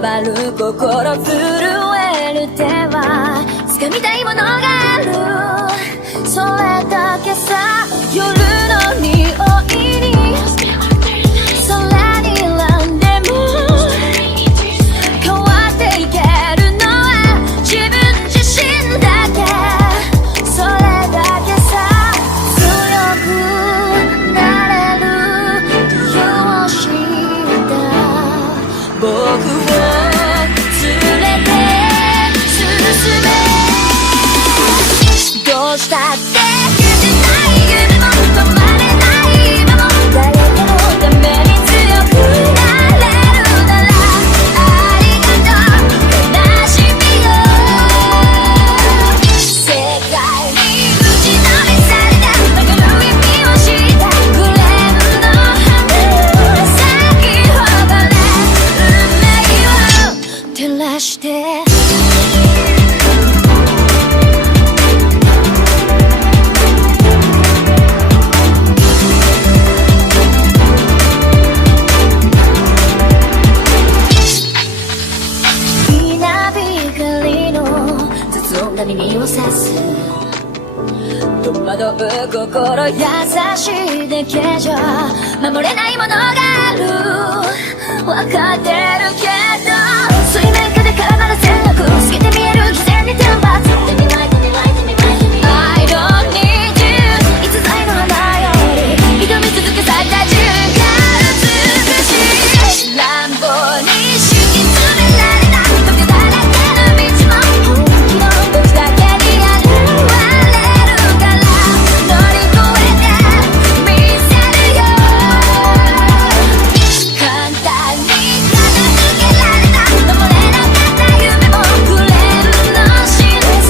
わる心震える手は掴みたいものがある、それだけさ。夜の匂いに空に選んでも変わっていけるのは自分自身だけ、それだけさ。強くなれる理由を知った僕を連れて進め、どうしたって消せない夢も止まれない今も誰かのために強くなれるならありがとう悲しみよ。世界に打ちのめされた曲の意味を知ったグレーの花咲き誇れ運命を照らして耳を刺す戸惑う心優しいだけじゃ守れないものがある、わかってるけど水面下で絡まる戦略透けて見える犠牲に天罰 I don't need you 逸材の花より挑み続け咲いた瞬間美しい乱暴に敷き詰められた時だらけの道も本気の僕だけに現れるから乗り越えてみせるよ。簡単に片付けられた守れなかった夢もフレームの真実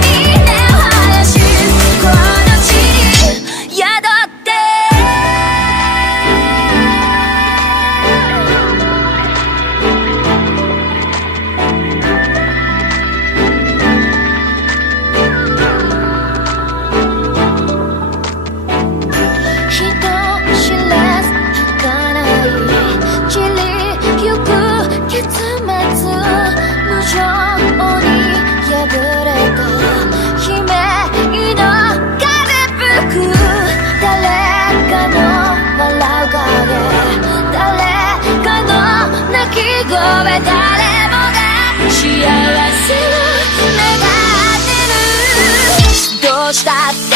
に根を張らしこの地に宿って人知れず儚い散りゆく結末無情に破れた悲鳴の風吹く誰かの笑う影誰かの泣き声誰もが幸せを願ってる、どうしたって